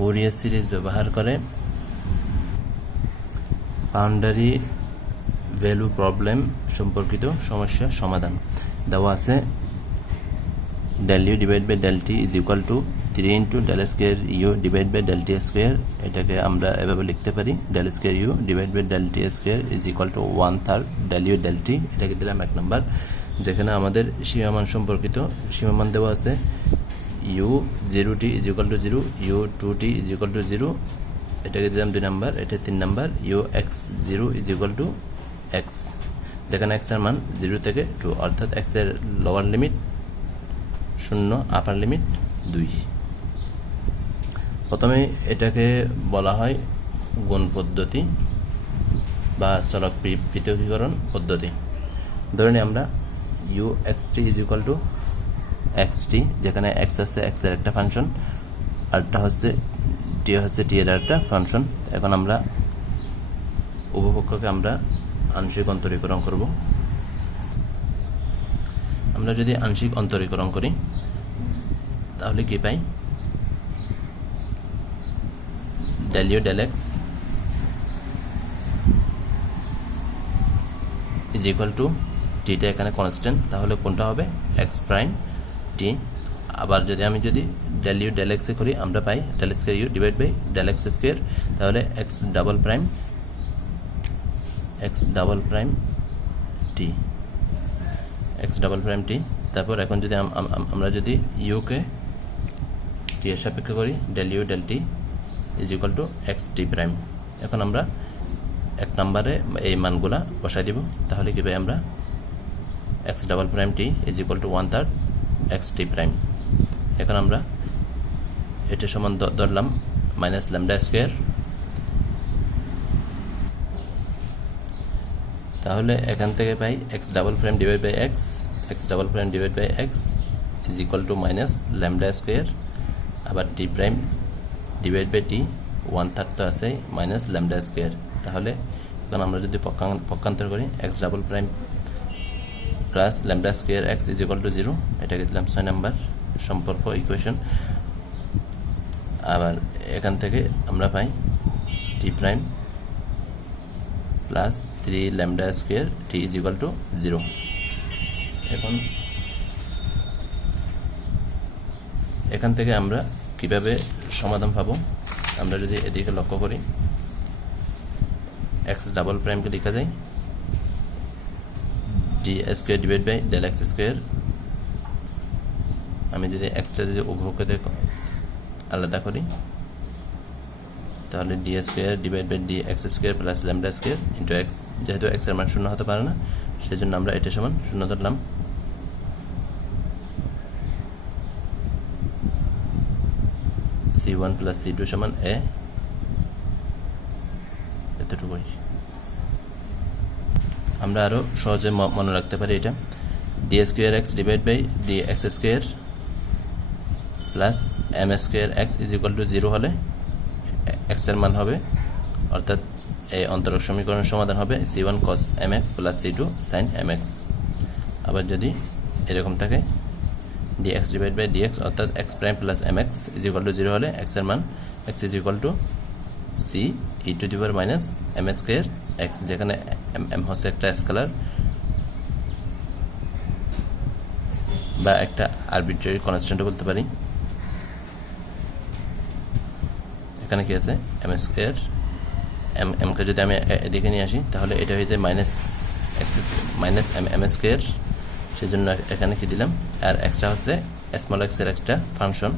Fourier series ব্যবহার করে। Boundary value problem সম্পর্কিত সমস্যা সমাধান। দেওয়া আছে del u divide by del t is equal to three into del square u divide by del t square এটাকে আমরা এভাবে লিখতে পারি del square u divide by del t square is equal to one third del u del t এটাকে দিলাম এক নম্বর যেখানে আমাদের সীমামান সম্পর্কিত, সীমামান দেওয়া আছে u zero t is equal to zero, u two t is equal to zero. এটাকে দিলাম দুই নাম্বার, এটা তিন number, u x zero is equal to x. যেখানে এক্সের মান জিরো থেকে টু, অর্থাৎ এক্সের লোয়ার লিমিট শূন্য আপার লিমিট দুই। প্রথমে এটাকে বলা হয় গুণ পদ্ধতি বা চলক পৃথকীকরণ পদ্ধতি। ধরে নিই আমরা, u x t is equal to t যেখানে এক্স হচ্ছে এক্সের একটা ফাংশন আরটা হচ্ছে টি হচ্ছে টি এর একটা ফাংশন এখন আমরা উপপক্ষকে আমরা আংশিক অন্তরীকরণ করব। আমরা যদি আংশিক অন্তরীকরণ করি, তাহলে কি পাই? Del u del x is equal to theta এখানে কনস্ট্যান্ট তাহলে কোনটা হবে? এক্স প্রাইম টি, আবার যদি আমি যদি ডেল ইউ ডেল এক্সে করি, আমরা পাই del square u divide by del x square তাহলে x double prime x double prime t x double prime t তারপর এখন যদি আম- আম- আম- আমরা যদি ইউকে টি এর সাপেক্ষে করি del u del t is equal to x t prime এখন আমরা এক নম্বরে এই মানগুলা বসাই দিব, তাহলে কি পাই আমরা? X double prime t is equal to one third x t prime এখন আমরা এটা সমান ধরলাম মাইনাস ল্যামডা স্কোয়ার তাহলে এখান থেকে পাই x double prime divide by x x double prime divide by x is equal to minus lambda square আবার t prime divide by t one third তো আছে মাইনাস ল্যামডা স্কোয়ার তাহলে এখন আমরা যদি পক্ষান্তর করি x double prime plus lambda square x is equal to zero এটাকে দিলাম ছয় নাম্বার সম্পর্ক ইকুয়েশন আবার এখান থেকে আমরা পাই t prime plus three lambda square t is equal to zero এখন এখান থেকে আমরা কীভাবে সমাধান পাবো? আমরা যদি এদিকে লক্ষ্য করি এক্স ডাবল প্রাইমকে লেখা যায় d square divide by del x square আমি যদি এক্সটা যদি উভয়কে আলাদা করি, তাহলে d square divide by d x square plus lambda square into x যেহেতু এক্সের মান শূন্য হতে পারে না, সেজন্য আমরা এটা সমান শূন্য ধরলাম। C one plus c two সমান এ আমরা আরও সহজে মনে রাখতে পারি এটা। D square x divide by d x square plus m square x is equal to zero হলে এক্সের মান হবে, অর্থাৎ এই অন্তরক সমীকরণের সমাধান হবে c one cos m x plus c two sine m x আবার যদি এরকম থাকে d x divide by d x অর্থাৎ x prime plus m x is equal to zero হলে এক্সের মান x is equal to c e to the power minus m square x যেখানে m m হচ্ছে একটা স্কেলার বা একটা arbitrary constant বলতে পারি। এখানে কি আছে? এম স্কোয়ার এম এমকে যদি আমি এদিকে নিয়ে আসি, তাহলে এটা হয়ে যায় minus x minus m m square সেই জন্য এখানে কি দিলাম? আর এক্সট্রা হচ্ছে স্মল এক্সের একটা ফাংশন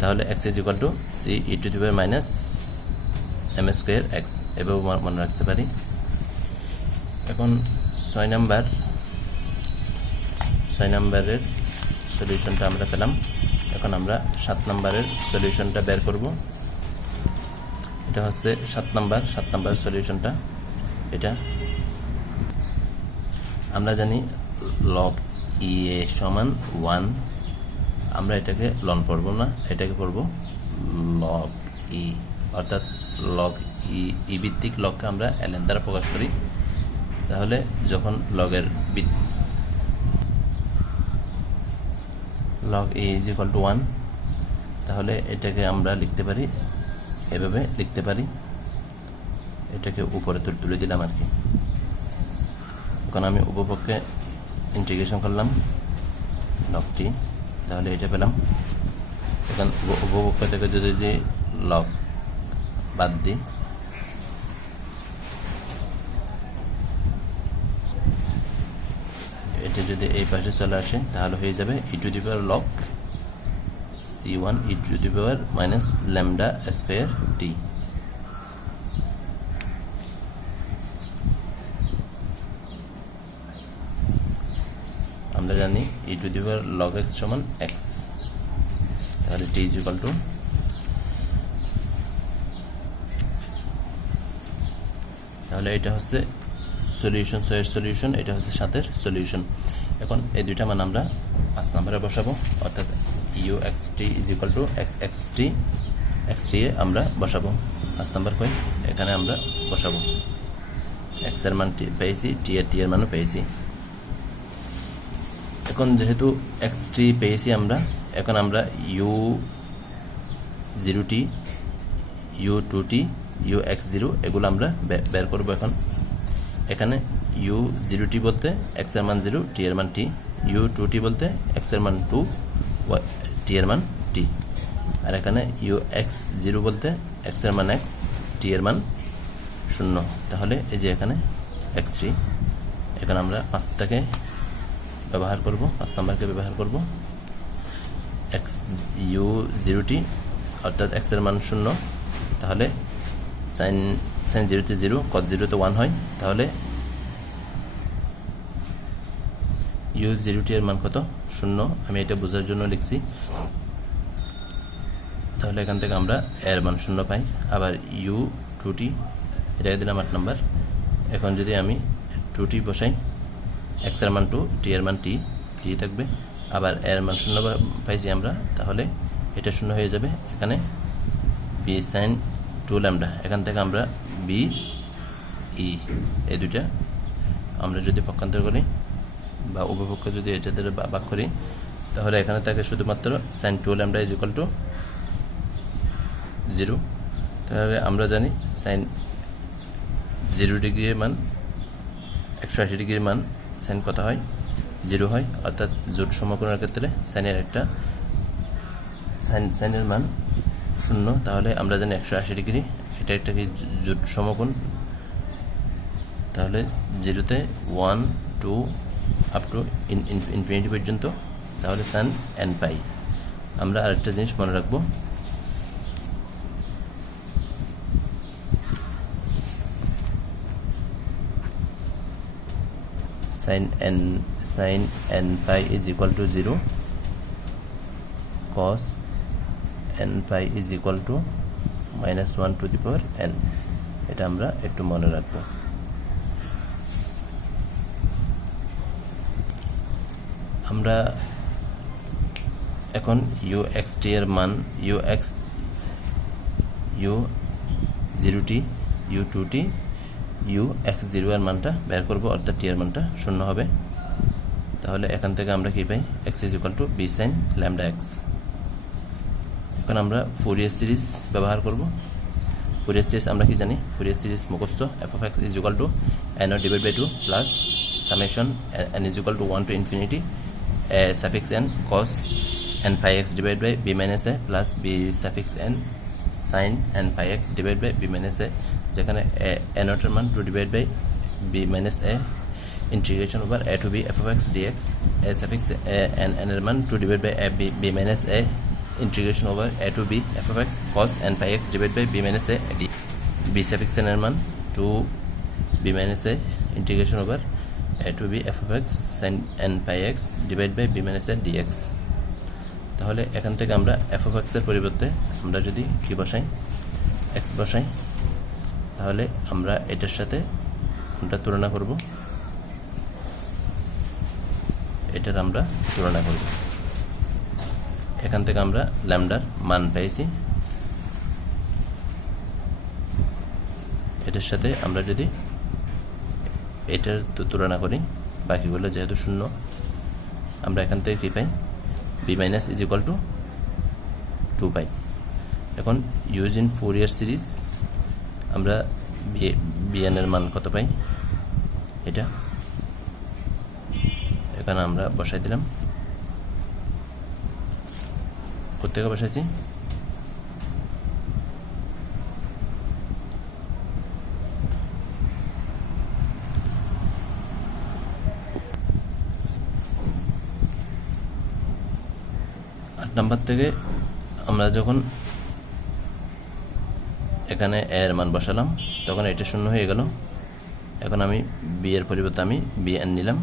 তাহলে x is equal to c e to the power minus m square x এভাবে মনে রাখতে পারি। এখন ছয় নাম্বার, ছয় নাম্বারের সলিউশনটা আমরা পেলাম। এখন আমরা সাত নাম্বারের সলিউশনটা বের করব। এটা হচ্ছে সাত নাম্বার সাত নাম্বার সলিউশনটা এটা আমরা জানি লগ ই এ সমান ওয়ান আমরা এটাকে লন পড়ব না, এটাকে পড়ব লগ ই অর্থাৎ লগ ই ই ভিত্তিক লগকে আমরা এলএন দ্বারা প্রকাশ করি। তাহলে যখন লগের log a is equal to one তাহলে এটাকে আমরা লিখতে পারি, এভাবে লিখতে পারি। এটাকে উপরে তুলে দিলাম আর কি। এখন আমি উপপক্ষে ইন্টিগ্রেশন করলাম লকটি তাহলে এটা পেলাম। এখন উপ- উপপক্ষ থেকে যদি লক বাদ দিই এটা যদি এই পাশে চলে আসে তাহলে হয়ে যাবে e to the power log c one e to the power minus lambda square t আমরা জানি e to the power log x সমান এক্স তাহলে টি ইজ ইকাল টু তাহলে এটা হচ্ছে সলিউশন ছয়ের সলিউশন এটা হচ্ছে সাতের সলিউশন এখন এই দুইটা মান আমরা পাঁচ নম্বরে বসাবো, অর্থাৎ u x t is equal to x x t x এ আমরা বসাবো। পাঁচ নাম্বার কই এখানে আমরা বসাবো। এক্সের মান টি- পেয়েছি টি এর টি এর মানও পেয়েছি। এখন যেহেতু এক্স টি পেয়েছি আমরা, এখন আমরা u zero t u two t u x zero এগুলো আমরা বের করব এখন। এখানে ইউ জিরো টি বলতে এক্সের মান জিরো টি এর মান টি ইউ টু টি বলতে এক্সের মান টু টি এর মান টি আর এখানে ইউ এক্স জিরো বলতে এক্সের মান এক্স টি এর মান শূন্য। তাহলে এই যে এখানে এক্স টি এখানে আমরা পাঁচটাকে ব্যবহার করব, পাঁচ নাম্বারকে ব্যবহার করব। এক্স ইউ জিরো টি অর্থাৎ এক্সের মান শূন্য। তাহলে সাইন সাইন জিরোতে জিরো কত জিরোতে ওয়ান হয়, তাহলে ইউ জিরো টি এর মান কত? শূন্য। আমি এটা বোঝার জন্য লিখছি। তাহলে এখান থেকে আমরা এর মান শূন্য পাই। আবার ইউ টু টি এটাকে দিলাম আট নাম্বার। এখন যদি আমি টু টি বসাই এক্সের মান টু টি এর মান টি টি থাকবে। আবার এর মান শূন্য পাইছি আমরা, তাহলে এটা শূন্য হয়ে যাবে। এখানে বি সাইন টু ল্যামডা এখান থেকে আমরা বি ই এই দুইটা। আমরা যদি পক্ষান্তর করি বা উপপক্ষ যদি এটাদের বা- ভাগ করি, তাহলে এখানে থাকে শুধুমাত্র sine two lambda is equal to zero তাহলে আমরা জানি সাইন জিরো ডিগ্রির মান, একশো আশি ডিগ্রির মান সাইন কত হয়? জিরো হয়। অর্থাৎ জোট সমকোণের ক্ষেত্রে সাইনের একটা সাইন সাইনের মান শূন্য। তাহলে আমরা জানি একশো আশি ডিগ্রি এটা একটা কি জোট সমকোণ। তাহলে জিরোতে one two up to infinity পর্যন্ত। তাহলে সান এন পাই। আমরা আরেকটা জিনিস মনে রাখব। sin n sin n pi is equal to 0 cos n pi is equal to minus 1 to the power n এটা আমরা একটু মনে রাখব। আমরা এখন ইউ এক্স টি এর মান u x u zero t u two t u x zero এর মানটা বের করব, অর্থাৎ টি এর মানটা শূন্য হবে। তাহলে এখান থেকে আমরা কি পাই? X is equal to b sine lambda x এখন আমরা ফোরিয়ার সিরিজ ব্যবহার করব। ফোরিয়ার সিরিজ আমরা কি জানি? ফোরিয়ার সিরিজ মুখস্থ f of x is equal to n divide by two plus summation n is equal to one to infinity suffix n cos n pi x divide by b minus a plus b suffix n sine n pi x divide by b minus a যেখানে n ওটার মান two divide by b minus a integration over a to b f of x dx, a suffix a, n n মান 2 divided by a b b minus a integration over a to b f f x cos n pi x divide by b minus a d b safe x n এর মান two b minus a integration over a to b f f x sine n pi x divide by b minus a d x তাহলে এখান থেকে আমরা F F এক্সের পরিবর্তে আমরা যদি কি বসাই? এক্স বসাই, তাহলে আমরা এটার সাথে আমরা তুলনা করব। এটার আমরা তুলনা করব। এখান থেকে আমরা ল্যামডার মান পেয়েছি। এটার সাথে আমরা যদি এটার তুলনা করি, বাকিগুলো যেহেতু শূন্য, আমরা এখান থেকে কী পাই? B minus is equal to two pi. এখন use in Fourier series আমরা বিএনের মান কত পাই? এটা। এখানে আমরা বসাই দিলাম। কোথেকে বসাইছি আট নাম্বার থেকে আমরা যখন এখানে এর মান বসালাম, তখন এটা শূন্য হয়ে গেল। এখন আমি বি এর পরিবর্তে আমি বি এন নিলাম।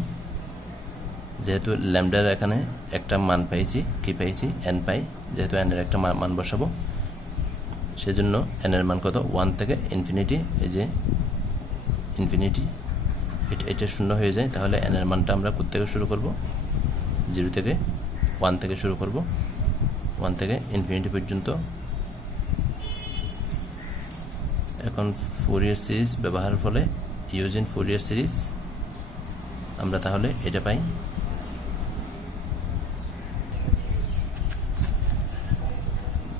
যেহেতু ল্যামডার এখানে একটা মান পেয়েছি কি পেয়েছি এন পাই। যেহেতু এনের একটা মান বসাবো, সেজন্য এনের মান কত? ওয়ান থেকে ইনফিনিটি এই যে ইনফিনিটি এটা এটা শূন্য হয়ে যায়। তাহলে এনের মানটা আমরা থেকে শুরু করব? জিরো থেকে ওয়ান থেকে শুরু করব। ওয়ান থেকে ইনফিনিটি পর্যন্ত। এখন ফোরিয়ার সিরিজ ব্যবহারের ফলে ইউজ ইন ফোরিয়ার সিরিজ আমরা তাহলে এটা পাই।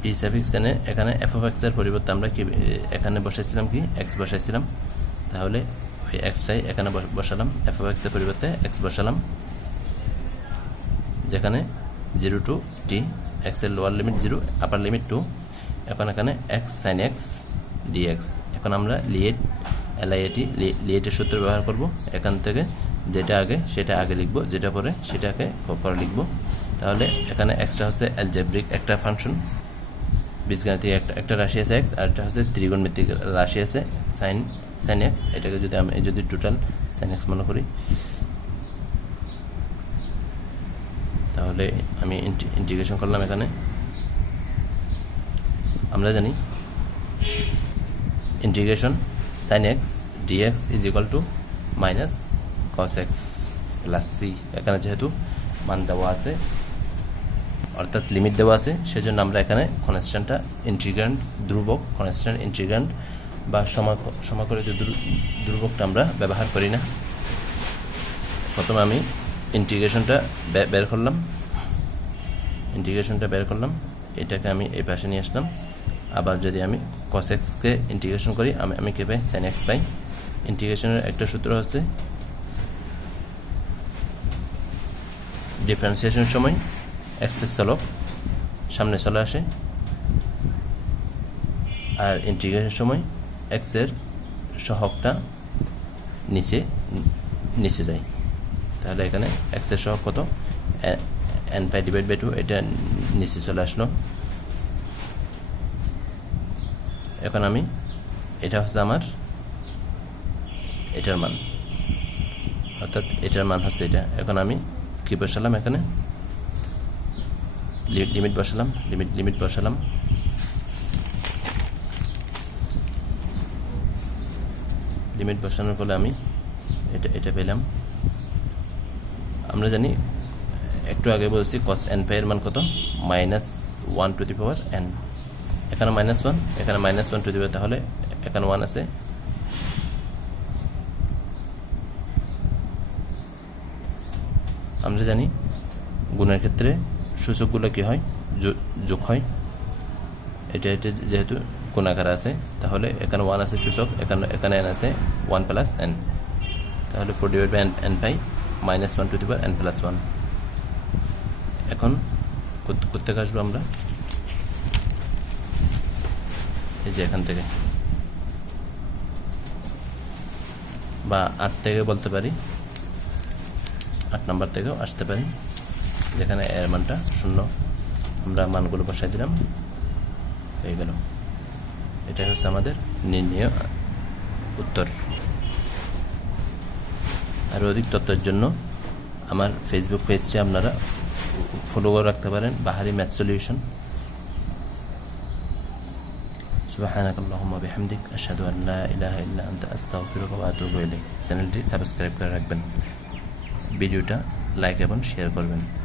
পি সাফিক্স এনে এখানে এফ অফ এক্সের পরিবর্তে আমরা কি এখানে বসাইছিলাম কি? এক্স বসাইছিলাম। তাহলে ওই এক্সটাই এখানে বসালাম। এফ অফ এক্সের পরিবর্তে এক্স বসালাম। যেখানে জিরো টু টি এক্সের lower limit zero upper limit two এখন এখানে এক্স সাইন এক্স ডিএক্স এখন আমরা লিয়েট এলআইএটি লিয়েটের সূত্র ব্যবহার করব। এখান থেকে যেটা আগে, সেটা আগে লিখব। যেটা পরে, সেটাকে পরে লিখব। তাহলে এখানে এক্সট্রা হচ্ছে অ্যালজেব্রিক একটা ফাংশন বীজগণিতিক একটা একটা রাশি আছে এক্স আর একটা হচ্ছে ত্রিগোণমিতিক রাশি আছে সাইন সাইন এক্স এটাকে যদি আমি, যদি টোটাল সাইন এক্স মনে করি, তাহলে আমি ইন্টিগ্রেশন করলাম এখানে। আমরা জানি integration sine x d x is equal to minus cos x plus c এখানে যেহেতু মান দেওয়া আছে অর্থাৎ লিমিট দেওয়া আছে, সেজন্য আমরা এখানে কনস্ট্যান্টটা ইন্টিগ্রান্ট ধ্রুবক কনস্ট্যান্ট ইন্টিগ্রান্ট বা সমা সমাকরিত ধ্রু- ধ্রুবকটা আমরা ব্যবহার করি না। প্রথমে আমি ইন্টিগ্রেশনটা বের করলাম। ইন্টিগ্রেশনটা বের করলাম। এটাকে আমি এই পাশে নিয়ে আসলাম। আবার যদি আমি কস এক্সকে ইন্টিগ্রেশন করি, আমি আমি কে পাই? সাইন এক্স পাই। ইন্টিগ্রেশনের একটা সূত্র হচ্ছে ডিফারেন্সিয়েশনের সময় এক্সের চলক সামনে চলে আসে। আর ইন্টিগ্রেশনের সময় এক্সের সহগটা নিচে নিচে যায় তাহলে এখানে এক্সের সহগ কত? N pi divide by two এটা নিচে চলে আসলো। এখন আমি, এটা হচ্ছে আমার, এটার মান। অর্থাৎ এটার মান হচ্ছে এটা। এখন আমি কি বসালাম এখানে? লিমিট বসালাম লিমিট লিমিট বসালাম লিমিট বসানোর ফলে আমি এটা এটা পেলাম আমরা জানি একটু আগে বলছি কস এন পাইয়ের মান কত minus one to the power n এখানে মাইনাস ওয়ান এখানে minus one to the power তাহলে এখানে ওয়ান আছে আমরা জানি গুণের ক্ষেত্রে সূচকগুলো কি হয়? যোগ হয়। এটা এটা যেহেতু গুণাকার আছে, তাহলে এখানে ওয়ান আছে সূচক, এখানে এখানে এন আছে ওয়ান প্লাস এন তাহলে four divide by n pi minus one to the power n plus one এখন কোথেকে আসব আমরা? এই যে এখান থেকে। বা আট থেকে বলতে পারি, আট নাম্বার থেকেও আসতে পারি। যেখানে এর মানটা শূন্য, আমরা মানগুলো বসাই দিলাম। হয়ে গেল। এটাই হচ্ছে আমাদের নির্ণয় উত্তর। আর অধিক তথ্যের জন্য আমার ফেসবুক পেজটি আপনারা ফলো করে রাখতে পারেন বাহারি ম্যাথ সলিউশন আল্লাহুম্মা বিহামদিক, আশহাদু আন লা ইলাহা ইল্লা আনতা, আস্তাগফিরুকা ওয়া আতুবু ইলাইক। চ্যানেলটি সাবস্ক্রাইব করে রাখবেন। ভিডিওটা লাইক এবং শেয়ার করবেন।